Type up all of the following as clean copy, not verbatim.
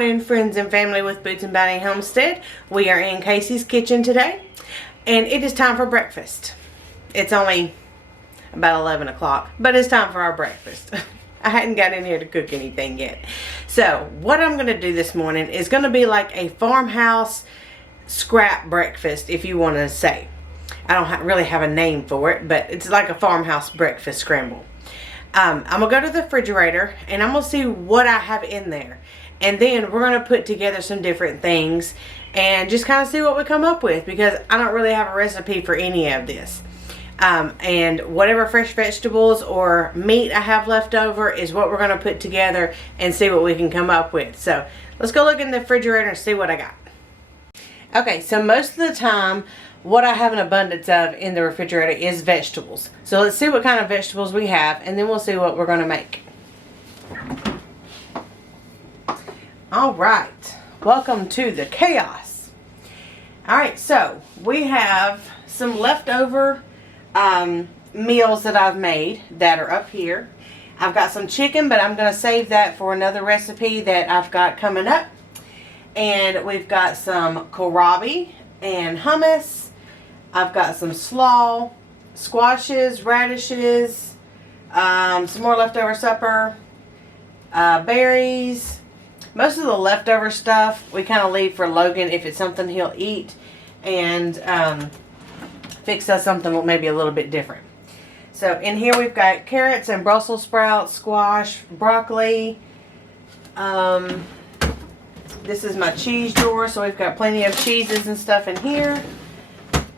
morning, friends and family with Boots and Bounty Homestead. We are in Casey's kitchen today, and it is time for breakfast. It's only about 11 o'clock, but it's time for our breakfast. I hadn't got in here to cook anything yet. So what I'm going to do this morning is going to be like a farmhouse scrap breakfast, if you want to say. I don't really have a name for it, but it's like a farmhouse breakfast scramble. I'm going to go to the refrigerator and I'm going to see what I have in there. And then we're going to put together some different things and just kind of see what we come up with, because I don't really have a recipe for any of this. And whatever fresh vegetables or meat I have left over is what we're going to put together and see what we can come up with. So let's go look in the refrigerator and see what I got. Okay, so most of the time what I have an abundance of in the refrigerator is vegetables. So let's see what kind of vegetables we have, and then we'll see what we're going to make. Alright, welcome to the chaos. Alright, so we have some leftover meals that I've made that are up here. I've got some chicken, but I'm going to save that for another recipe that I've got coming up. And we've got some kohlrabi and hummus. I've got some slaw, squashes, radishes, some more leftover supper, berries. Most of the leftover stuff we kind of leave for Logan if it's something he'll eat, and fix us something maybe a little bit different. So in here we've got carrots and Brussels sprouts, squash, broccoli. This is my cheese drawer, so we've got plenty of cheeses and stuff in here.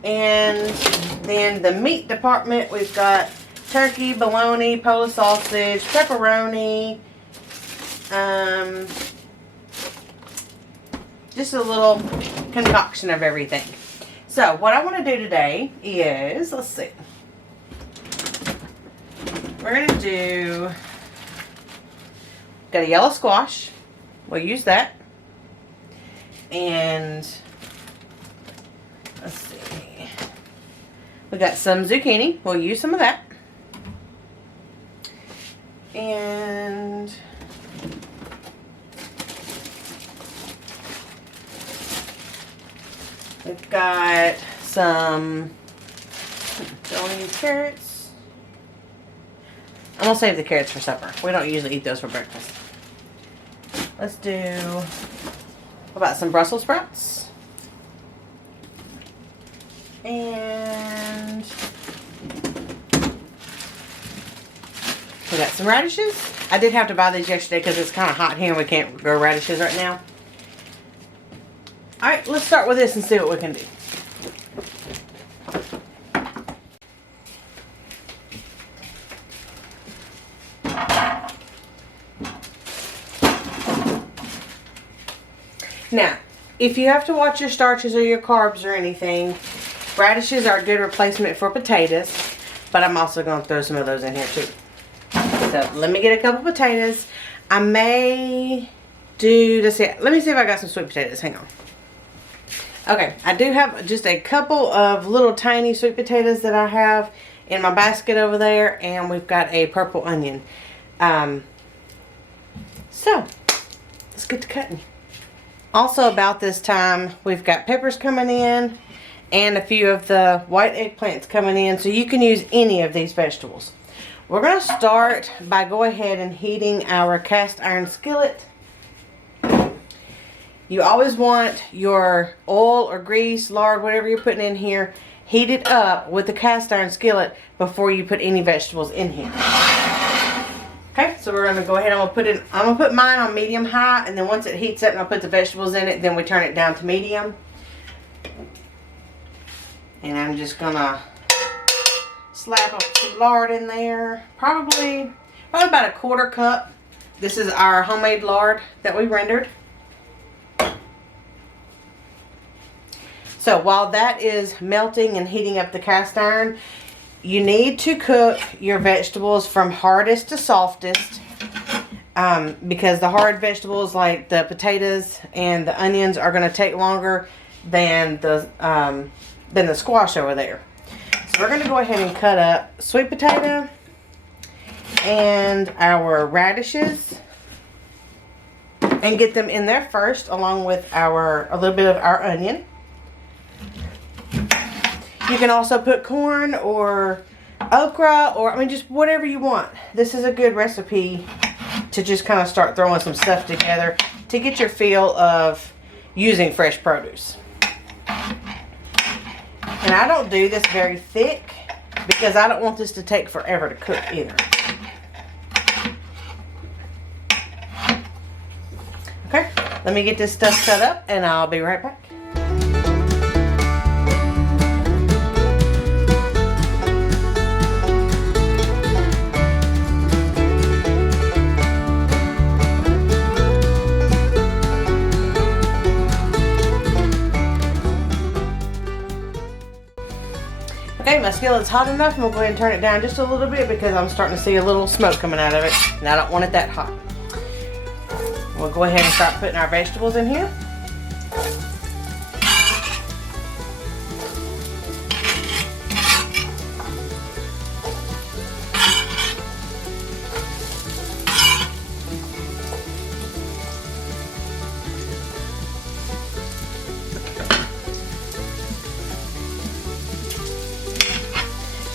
And then the meat department, we've got turkey, bologna, Polish sausage, pepperoni, just a little concoction of everything. So what I want to do today is, let's see, we're going to do, got a yellow squash, we'll use that, and let's see, we got some zucchini, we'll use some of that, and we've got some, don't use carrots. I'm going to save the carrots for supper. We don't usually eat those for breakfast. Let's do, what about some Brussels sprouts? And we got some radishes. I did have to buy these yesterday because it's kind of hot here and we can't grow radishes right now. Alright, let's start with this and see what we can do. Now, if you have to watch your starches or your carbs or anything, radishes are a good replacement for potatoes, but I'm also going to throw some of those in here too. So let me get a couple potatoes. I may do, let me see if I got some sweet potatoes. Hang on. Okay, I do have just a couple of little tiny sweet potatoes that I have in my basket over there, and we've got a purple onion. So let's get to cutting. Also about this time, we've got peppers coming in and a few of the white eggplants coming in, so you can use any of these vegetables. We're going to start by going ahead and heating our cast iron skillet. You always want your oil or grease, lard, whatever you're putting in here, heated up with the cast iron skillet before you put any vegetables in here. Okay, so we're going to go ahead and I'm going to put mine on medium high, and then once it heats up and I'll put the vegetables in it, then we turn it down to medium. And I'm just going to slap some lard in there, probably about a 1/4 cup. This is our homemade lard that we rendered. So while that is melting and heating up the cast iron, you need to cook your vegetables from hardest to softest, because the hard vegetables like the potatoes and the onions are going to take longer than the squash over there. So we're going to go ahead and cut up sweet potato and our radishes. and get them in there first, along with a little bit of our onion. You can also put corn or okra, or I mean just whatever you want. This is a good recipe to just kind of start throwing some stuff together to get your feel of using fresh produce. And I don't do this very thick because I don't want this to take forever to cook either. Okay, let me get this stuff set up and I'll be right back. Okay, my skillet's hot enough. I'm going to go ahead and turn it down just a little bit because I'm starting to see a little smoke coming out of it, and I don't want it that hot. We'll go ahead and start putting our vegetables in here.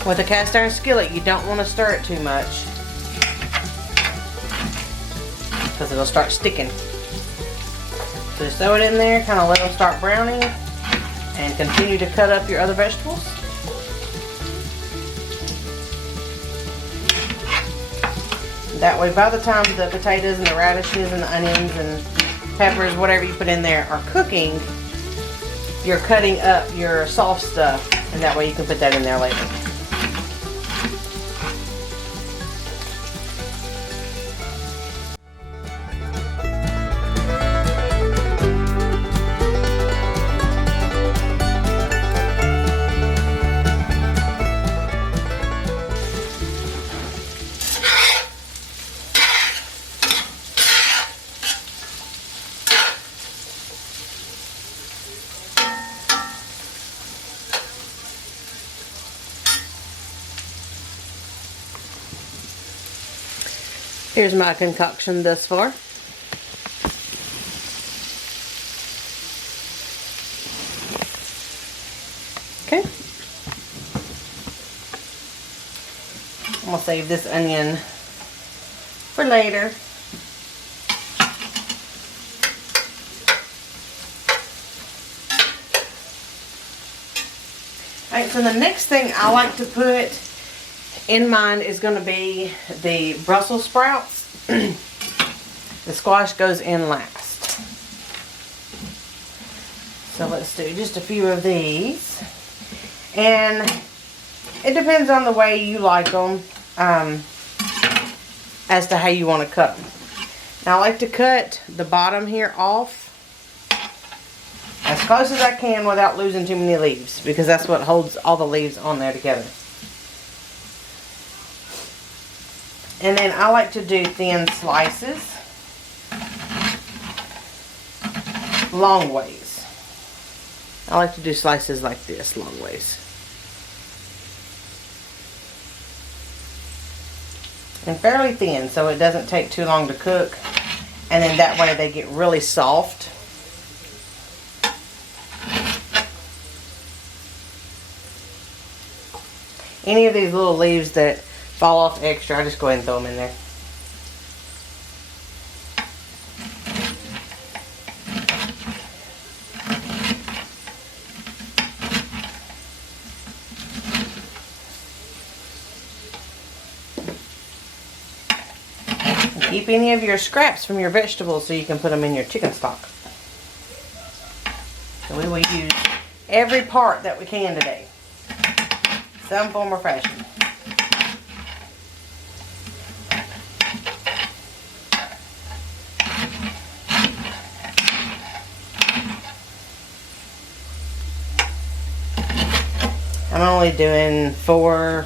With a cast iron skillet, you don't want to stir it too much because it'll start sticking. So just throw it in there, kind of let them start browning, and continue to cut up your other vegetables. That way, by the time the potatoes and the radishes and the onions and peppers, whatever you put in there, are cooking, you're cutting up your soft stuff, and that way you can put that in there later. Here's my concoction thus far. Okay. I'm going to save this onion for later. Alright, so the next thing I like to put in mine is going to be the Brussels sprouts. The squash goes in last. So let's do just a few of these. And it depends on the way you like them as to how you want to cut them. Now I like to cut the bottom here off as close as I can without losing too many leaves, because that's what holds all the leaves on there together. And then I like to do thin slices, long ways. I like to do slices like this, long ways. And fairly thin, so it doesn't take too long to cook. And then that way they get really soft. Any of these little leaves that fall off extra, I just go ahead and throw them in there. And keep any of your scraps from your vegetables so you can put them in your chicken stock. So we will use every part that we can today, some form or fashion. I'm only doing four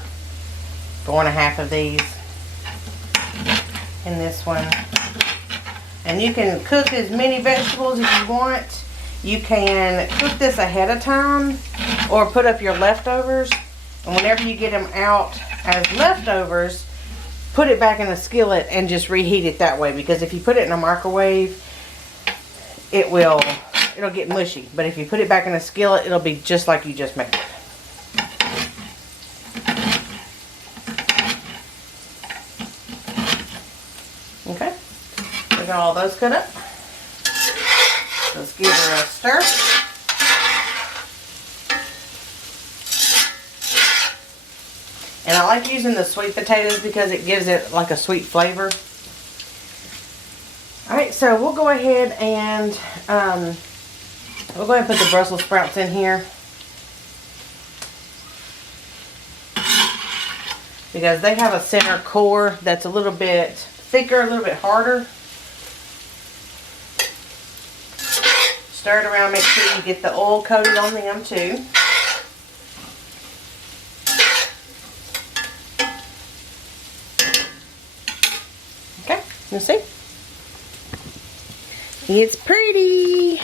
and a half of these in this one. And you can cook as many vegetables as you want. You can cook this ahead of time or put up your leftovers. And whenever you get them out as leftovers, put it back in the skillet and just reheat it that way. Because if you put it in a microwave, it'll get mushy. But if you put it back in a skillet, it'll be just like you just made it. Okay, we got all those cut up. Let's give her a stir. And I like using the sweet potatoes because it gives it like a sweet flavor. Alright, so we'll go ahead and put the Brussels sprouts in here. Because they have a center core that's a little bit thicker, a little bit harder. Stir it around, make sure you get the oil coated on them too. Okay, you see? It's pretty.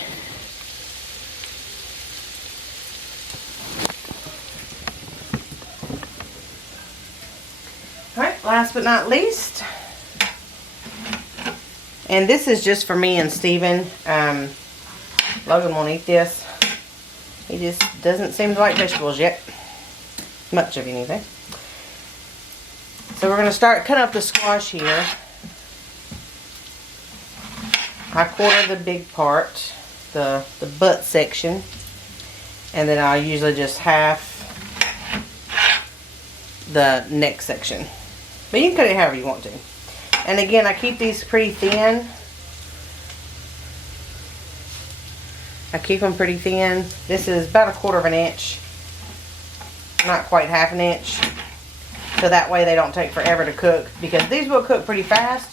Alright, last but not least. And this is just for me and Steven. Logan won't eat this. He just doesn't seem to like vegetables yet. Much of anything. So we're going to start cutting up the squash here. I quarter the big part, the butt section, and then I'll usually just half the neck section. But you can cut it however you want to. And again, I keep these pretty thin. I keep them pretty thin. This is about 1/4 of an inch. Not quite 1/2 inch. So that way they don't take forever to cook. Because these will cook pretty fast.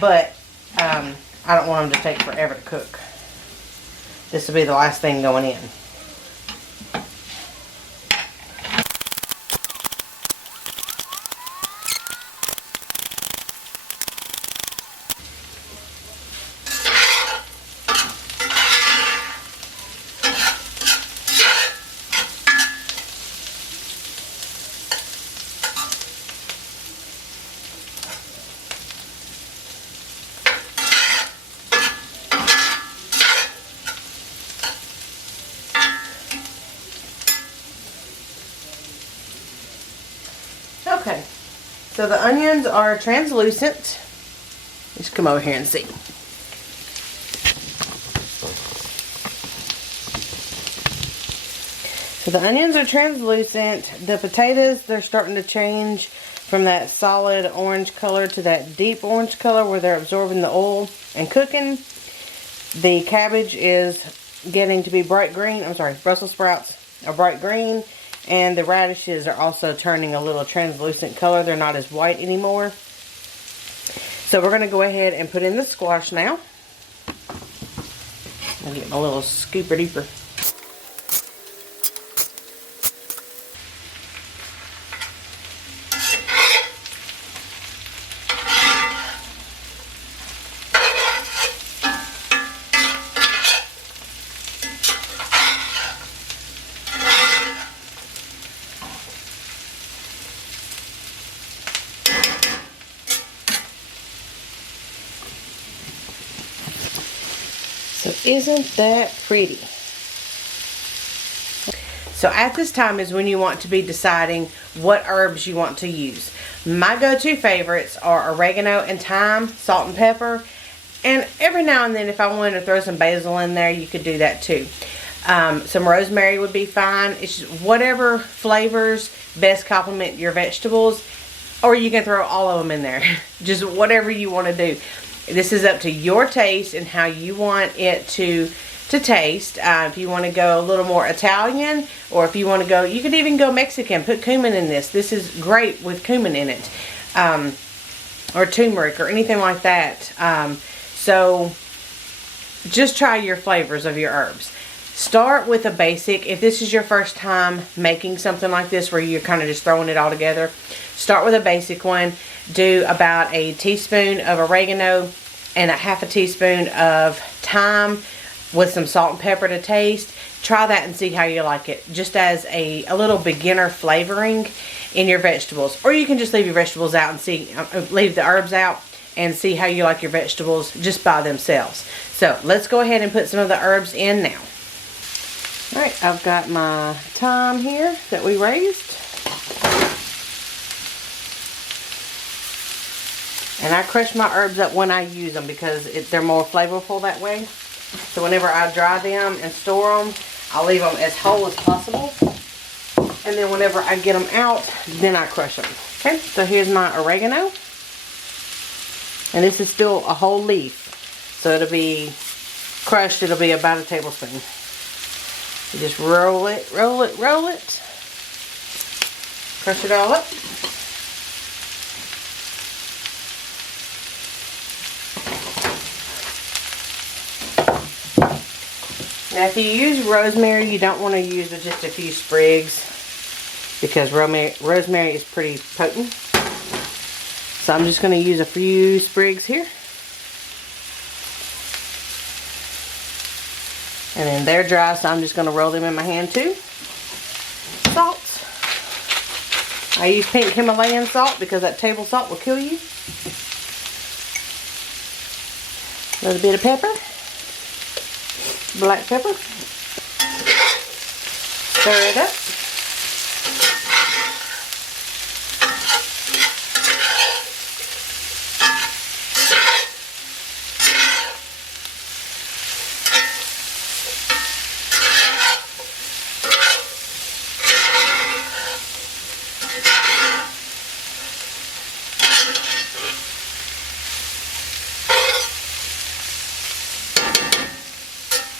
But I don't want them to take forever to cook. This will be the last thing going in. Okay, so the onions are translucent. Just come over here and see. So the onions are translucent. The potatoes, they're starting to change from that solid orange color to that deep orange color where they're absorbing the oil and cooking. The cabbage is getting to be bright green. I'm sorry, Brussels sprouts are bright green. And the radishes are also turning a little translucent color. They're not as white anymore. So we're going to go ahead and put in the squash now. I'll get my little scooper deeper. So isn't that pretty? So at this time is when you want to be deciding what herbs you want to use. My go-to favorites are oregano and thyme, salt and pepper, and every now and then if I wanted to throw some basil in there, you could do that too. Some rosemary would be fine. It's just whatever flavors best complement your vegetables, or you can throw all of them in there. Just whatever you want to do. This is up to your taste and how you want it to taste. If you want to go a little more Italian, or if you want to go, you could even go Mexican. Put cumin in this. This is great with cumin in it. Or turmeric or anything like that. So just try your flavors of your herbs. Start with a basic. If this is your first time making something like this where you're kind of just throwing it all together, start with a basic one. Do about a teaspoon of oregano and a half a teaspoon of thyme with some salt and pepper to taste. Try that and see how you like it. Just as a little beginner flavoring in your vegetables. Or you can just leave your vegetables out and see, leave the herbs out and see how you like your vegetables just by themselves. So let's go ahead and put some of the herbs in now. Alright, I've got my thyme here that we raised. And I crush my herbs up when I use them because they're more flavorful that way. So whenever I dry them and store them, I'll leave them as whole as possible. And then whenever I get them out, then I crush them. Okay, so here's my oregano. And this is still a whole leaf. So it'll be crushed, it'll be about a tablespoon. You just roll it, roll it, roll it. Crush it all up. Now if you use rosemary, you don't want to use just a few sprigs because rosemary is pretty potent. So I'm just going to use a few sprigs here. And then they're dry, so I'm just going to roll them in my hand too. Salt. I use pink Himalayan salt because that table salt will kill you. A little bit of pepper. Black pepper. Stir it up.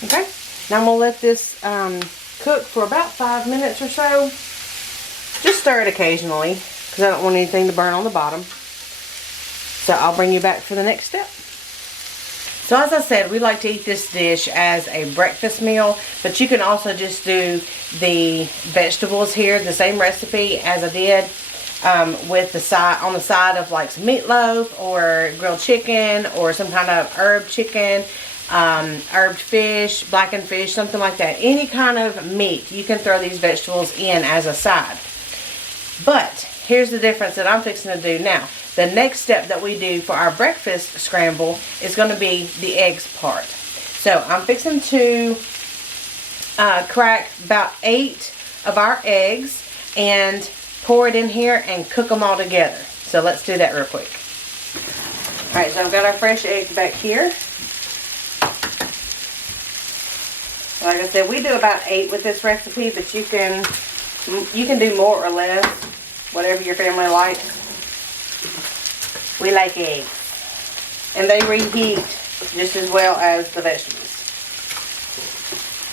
Okay, now I'm going to let this cook for about 5 minutes or so. Just stir it occasionally because I don't want anything to burn on the bottom. So I'll bring you back for the next step. So as I said, we like to eat this dish as a breakfast meal, but you can also just do the vegetables here, the same recipe as I did with the side on the side of like some meatloaf or grilled chicken or some kind of herb chicken. Herbed fish, blackened fish, something like that. Any kind of meat, you can throw these vegetables in as a side. But here's the difference that I'm fixing to do now. The next step that we do for our breakfast scramble is going to be the eggs part. So I'm fixing to crack about 8 of our eggs and pour it in here and cook them all together. So let's do that real quick. Alright, so I've got our fresh eggs back here. Like I said, we do about 8 with this recipe, but you can do more or less, whatever your family likes. We like eggs, and they reheat just as well as the vegetables.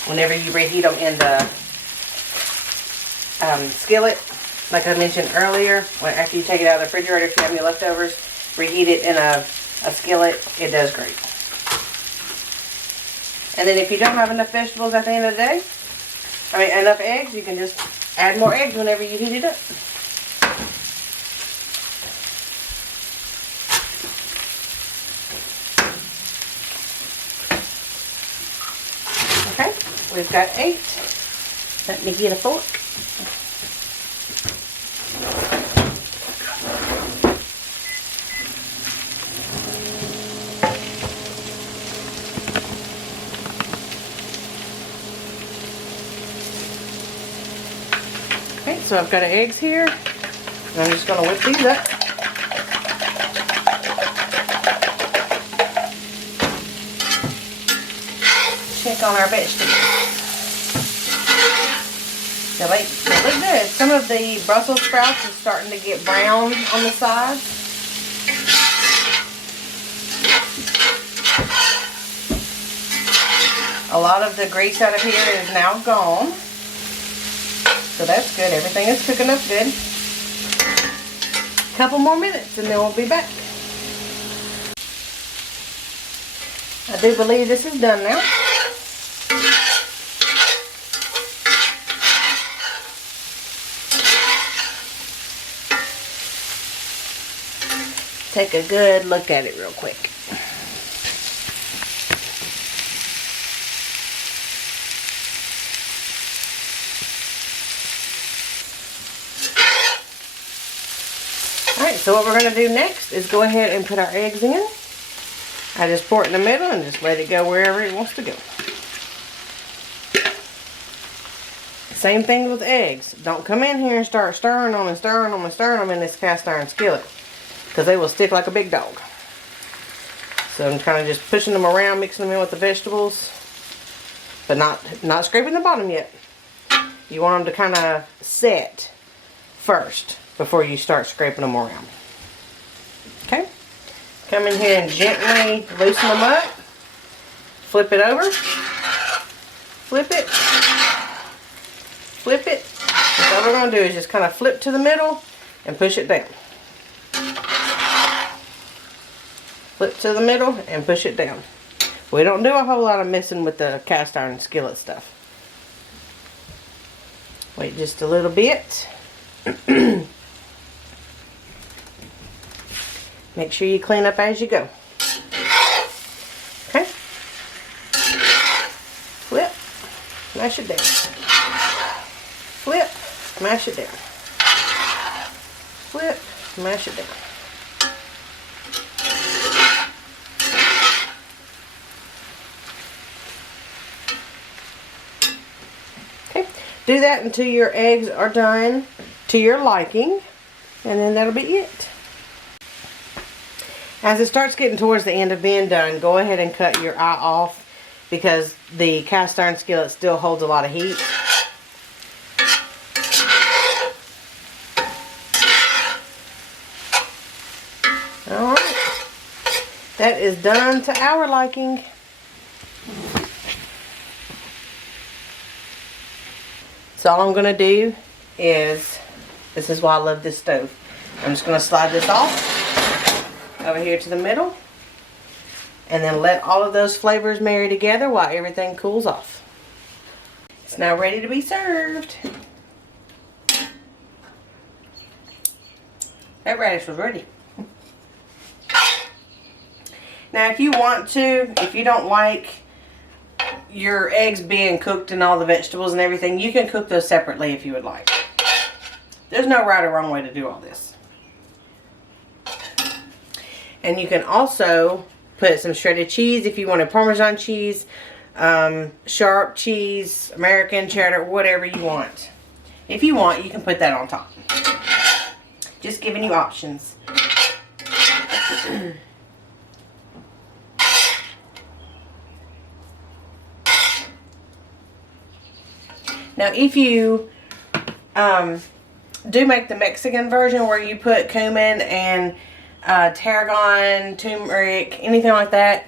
Whenever you reheat them in the skillet, like I mentioned earlier, after you take it out of the refrigerator, if you have any leftovers, reheat it in a skillet. It does great. And then if you don't have enough vegetables at the end of the day, enough eggs, you can just add more eggs whenever you heat it up. Okay, we've got 8. Let me get a fork. Okay, so I've got eggs here, and I'm just going to whip these up. Check on our vegetables. They look good. Some of the Brussels sprouts are starting to get brown on the side. A lot of the grease out of here is now gone. So that's good. Everything is cooking up good. A couple more minutes and then we'll be back. I do believe this is done now. Take a good look at it real quick. Alright, so what we're going to do next is go ahead and put our eggs in. I just pour it in the middle and just let it go wherever it wants to go. Same thing with eggs. Don't come in here and start stirring them and stirring them and stirring them in this cast iron skillet, because they will stick like a big dog. So I'm kind of just pushing them around, mixing them in with the vegetables, but not scraping the bottom yet. You want them to kind of set first before you start scraping them around. Okay? Come in here and gently loosen them up. Flip it over. Flip it. Flip it. And all we're going to do is just kind of flip to the middle and push it down. Flip to the middle and push it down. We don't do a whole lot of messing with the cast iron skillet stuff. Wait just a little bit. Make sure you clean up as you go. Okay? Flip. Mash it down. Flip. Mash it down. Flip. Mash it down. Okay. Do that until your eggs are done to your liking. And then that'll be it. As it starts getting towards the end of being done, go ahead and cut your eye off, because the cast iron skillet still holds a lot of heat. Alright. That is done to our liking. So all I'm going to do is, this is why I love this stove. I'm just going to slide this off over here to the middle, and then let all of those flavors marry together while everything cools off. It's now ready to be served. That radish was ready. Now if you want to, if you don't like your eggs being cooked and all the vegetables and everything, you can cook those separately if you would like. There's no right or wrong way to do all this. And you can also put some shredded cheese if you want a Parmesan cheese, sharp cheese, American cheddar, whatever you want. If you want, you can put that on top. Just giving you options. Now if you do make the Mexican version where you put cumin and tarragon, turmeric, anything like that,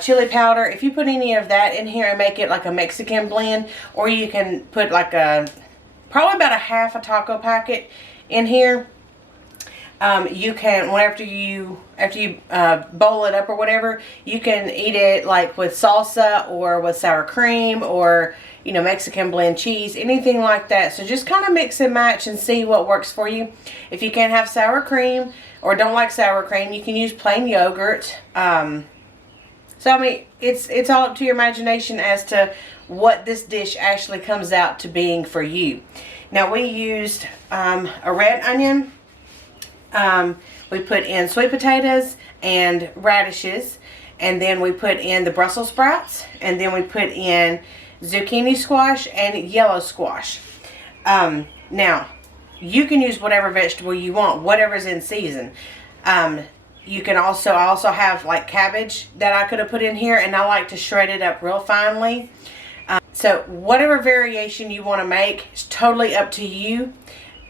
chili powder, if you put any of that in here and make it like a Mexican blend, or you can put like probably about a half a taco packet in here, you can, after you boil it up or whatever, you can eat it like with salsa or with sour cream, or you know, Mexican blend cheese, anything like that. So just kind of mix and match and see what works for you. If you can't have sour cream or don't like sour cream, you can use plain yogurt. So I mean, it's all up to your imagination as to what this dish actually comes out to being for you. Now we used a red onion. We put in sweet potatoes and radishes, and then we put in the Brussels sprouts, and then we put in zucchini squash and yellow squash. Now you can use whatever vegetable you want, whatever's in season. You can I also have like cabbage that I could have put in here, and I like to shred it up real finely. So whatever variation you want to make is totally up to you.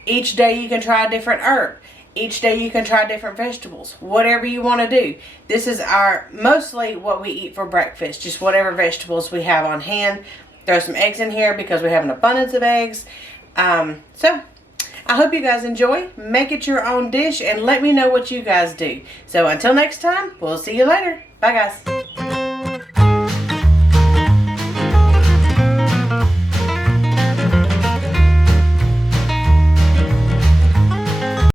Each day you can try a different herb. Each day you can try different vegetables. Whatever you want to do. This is mostly what we eat for breakfast. Just whatever vegetables we have on hand. Throw some eggs in here because we have an abundance of eggs. So I hope you guys enjoy. Make it your own dish and let me know what you guys do. So until next time, we'll see you later. Bye guys.